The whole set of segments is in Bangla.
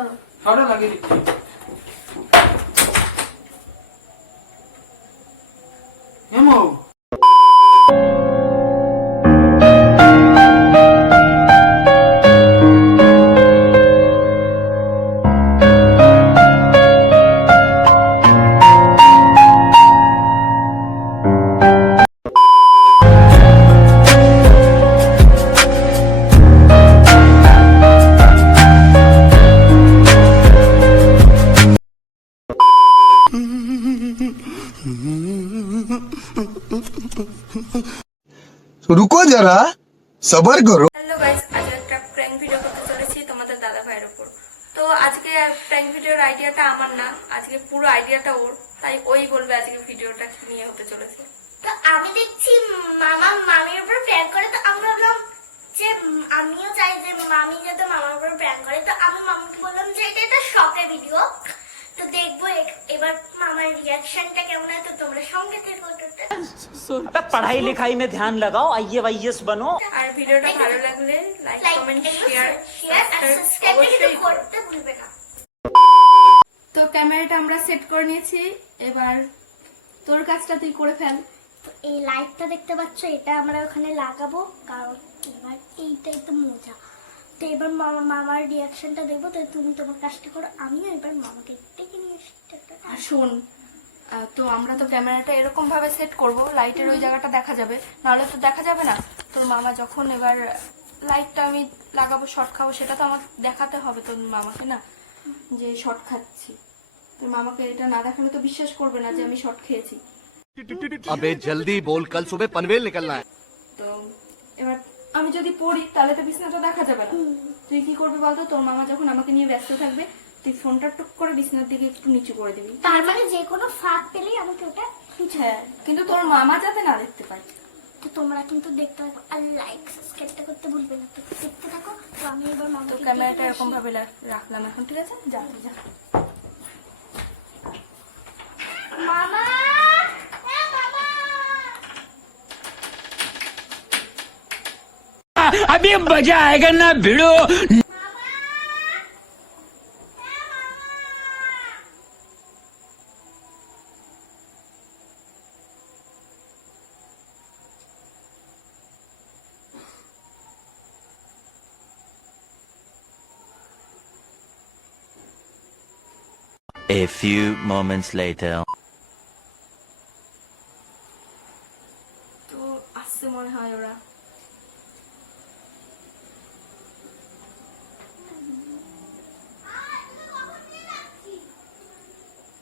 সরো সরো লাগিয়ে দিচ্ছি। এমো रुको जरा सबर करो। হ্যালো গাইস, আজকে একটা প্র্যাঙ্ক ভিডিও করতে চলেছি তোমাদের দাদা ভাইয়ের উপর। তো আজকে প্র্যাঙ্ক ভিডিওর আইডিয়াটা আমার না, আজকে পুরো আইডিয়াটা ওর, তাই ওই বলবে আজকে ভিডিওটা কি নিয়ে হতে চলেছে। তো আমি দেখছি মামা মামির উপর প্র্যাঙ্ক করে, তো আমি ভাবলাম যে আমিও চাই যে মামি যাতে মামার উপর প্র্যাঙ্ক করে। তো আমি মামাকে বললাম যে এটা একটা শখের ভিডিও, তো দেখবো এবার মামার রিয়াকশনটা কেমন হয়। তো তোমরা সঙ্গে থেকে पढ़ाई लिखाई में ध्यान लगाओ, IAS बनो। আর ভিডিওটা ভালো লাগলে লাইক কমেন্ট শেয়ার আর সাবস্ক্রাইব করতে ভুলবে না। তো ক্যামেরাটা আমরা সেট করে নিয়েছি, এবার তোর কাজটা তুই করে ফেল। তো এই লাইটটা দেখতে পাচ্ছ, এটা আমরা ওখানে লাগাবো, কারণ এবার এইটাই তো মজা। তো এবার মামার রিয়াকশনটা দেখবো। তো তুমি তোমার কাজটা করো, আমিও এবার মামাকে ডেকে নিয়ে আসি। আর শোন, তো আমরা তো ক্যামেরাটা এরকম ভাবে সেট করব, লাইটের ওই জায়গাটা দেখা যাবে, নাহলে তো দেখা যাবে না। তোর মামা যখন এবার লাইটটা আমি লাগাবো, শর্ট খাবো, সেটা তো আমার দেখাতে হবে তোর মামাকে না, যে শর্ট খাচ্ছি। তোর মামাকে এটা না দেখালে তো বিশ্বাস করবে না যে আমি শর্ট খেয়েছি। अबे जल्दी बोल, कल सुबह पनवेल निकलना है। তো এবার আমি যদি পড়ি তাহলে তো বিছনাটা দেখা যাবে না। তুই কি করবি বলতো, তোর মামা যখন আমাকে নিয়ে ব্যস্ত থাকবে, তুই ফোনটা টুক করে বিছনার দিকে একটু নিচু করে দিবি। তার মানে যে কোনো ফাঁক পেলেই আমাকে ওটা হ্যাঁ, কিন্তু তোর মামা যাতে না দেখতে পায়। তো তোমরা কিন্তু দেখতে থাকো আর লাইক সাবস্ক্রাইবটা করতে ভুলবে না। তো দেখতে থাকো। তো আমি এবার তো মামাকে ক্যামেরাটা এরকম ভাবে রাখলাম এখন, ঠিক আছে? যা তুই যা। মামা, হ্যাঁ মামা। अभी मजा आएगा ना भिड़ो। A few moments later. তো আসছে মনে হয় ওরা।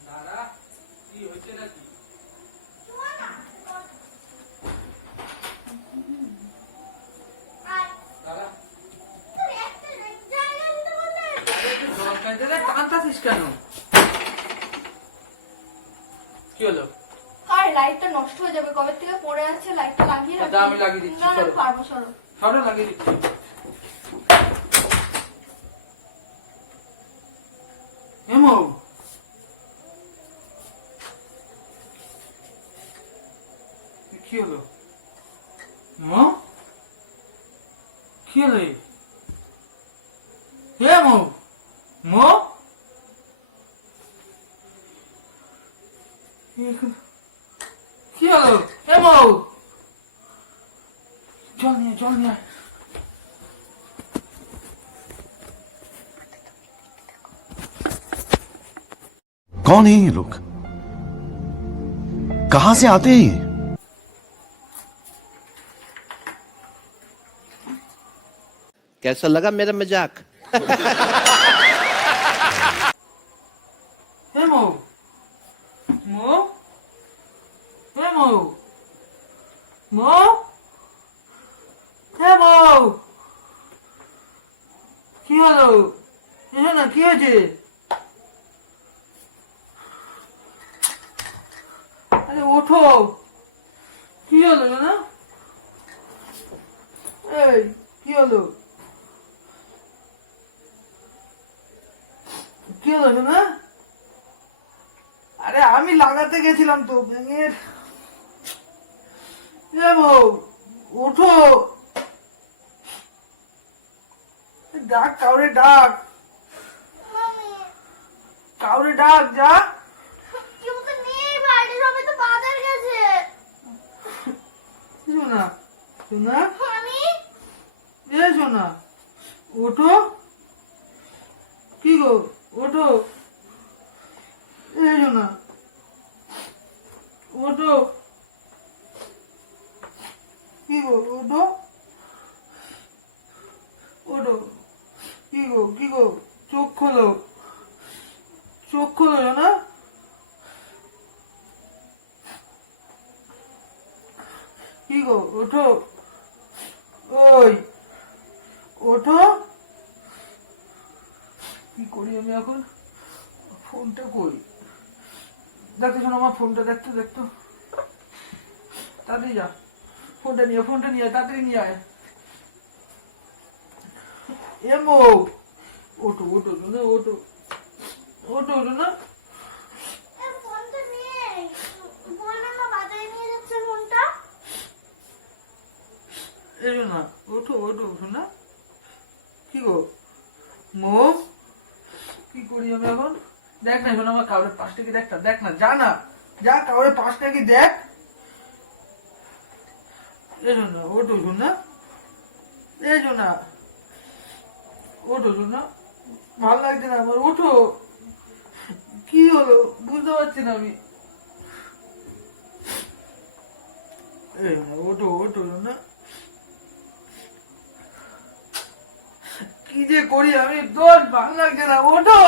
দাদা কি হচ্ছে নাকি? দাদা একটু জল খাইতে দে, কাঁদতাছিস কেন? কি হলো? আর লাইটটা নষ্ট হয়ে যাবে, কবে থেকে পড়ে আছে, লাইটটা লাগিয়ে রাখ। দাদা, আমি লাগিয়ে দিচ্ছি, না না, সরো। পারবো, সরো। সরো লাগিয়ে দিচ্ছি। এমো কি হলো? মো কি হলো? হে মো মো কি হলো? হে মো, জল নিয়ে জল নিয়ে আয়। कौन है ये लोग? कहां से आते हैं ये? कैसा लगा मेरा मजाक? হে মো মো হে মো মো হে মো, কি হলো? এসো না, কি হয়েছে? আরে ওঠো, কি হলো না? এই কি হলো? কি হলো না? আরে আমি লাগাতে গেছিলাম তো ব্যাঙের। ওঠো, ডাক কাউরে ডাক। কাউরে ডাক যা। কেউ তো নেই বাড়ি, সবাই তো বাজার গেছে। শোনা শোনা, আমি এ শোনা, ওঠো। কি গো, ওঠো। এ শোনা, ওঠো। কি গো, ওঠো ওঠো। কি গো, কি গো, চোখ খোলো, চোখ খোলো না। কি গো, ওঠো। ওই ওঠো। কি করি আমি এখন? ফোনটা করি, দেখতে শোনো, আমার ফোনটা দেখতো দেখতো। তাড়াতাড়ি যা, ফোনটা নিয়ে তাড়াতাড়ি নিয়ে আয়। এমো, ওঠো ওঠো শোনো, ওঠো ওঠো শোনো। ফোন তো নেই, বললাম না বাজারে নিয়ে যাচ্ছে ফোনটা। এসো না, ওঠো ওঠো শোনা। কি গো মো, কি করি আমি এখন? দেখ না শোনা, আমার কাউরের পাশটা কি দেখটা, দেখ না, যা না, যা কাউরের পাশটা কি দেখ। এসো না, ওঠো শোনা, এসো না, ওঠো শোনা। ভালো লাগছে না আমার, ওঠো। কি হলো বুঝতে পারছি না আমি। এসো না, ওঠো ওঠো শোনা। কি যে করি আমি, তোর ভালো লাগছে না, ওঠো।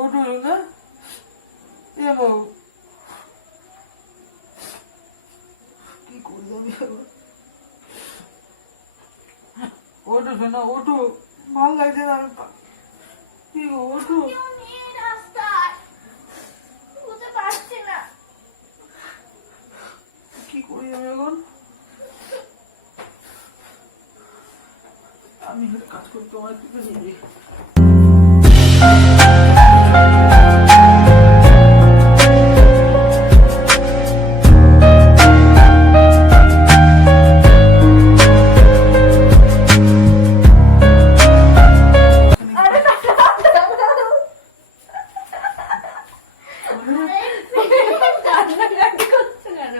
ওঠো না, এমো। কি করি আমি এখন? ওঠো শোনা, ওঠো, ভালো লাগছে না আমি। কি গো, ওঠো। কেউ নেই রাস্তায়, বুঝতে পারছি না। কি করি আমি এখন? আমি একটা কাজ করতে আমার থেকে নিয়ে কান্নাকাটি করছে কেন?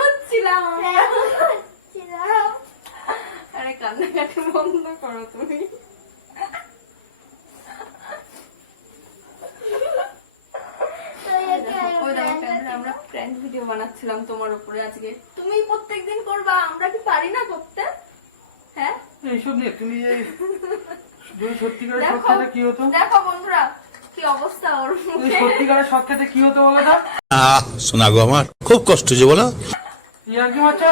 করছিলাম আরে কান্নাকাটি বন্ধ করো তুমি। ওই দেখো ক্যামেরা, আমরা প্র্যাঙ্ক ভিডিও বানাচ্ছিলাম তোমার উপরে আজকে। তুমি প্রত্যেকদিন করবা, আমরা কি পারি না করতে? হ্যাঁ এইসব নিয়ে তুমি যদি সত্যিকারের দেখো সত্যটা কি হতো? দেখো বন্ধুরা কি অবস্থা ওর এই মুখে। সত্যিকারের সত্যটা কি হতো বলো তো? শোনা গো আমার খুব কষ্ট যে বলো। ইয়ার্কি মারছো?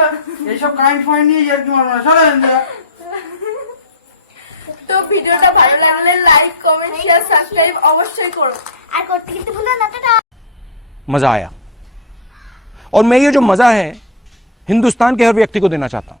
এইসব কারেন্ট পয়েন্ট নিয়ে ইয়ার্কি মারবো না, সরো ইন্ডিয়া। তো ভিডিওটা ভালো লাগলে লাইক কমেন্ট শেয়ার সাবস্ক্রাইব অবশ্যই করো। আর করতে কিন্তু ভুলো না, টাটা। मजा आया और मैं ये जो मजा है हिंदुस्तान के हर व्यक्ति को देना चाहता हूं।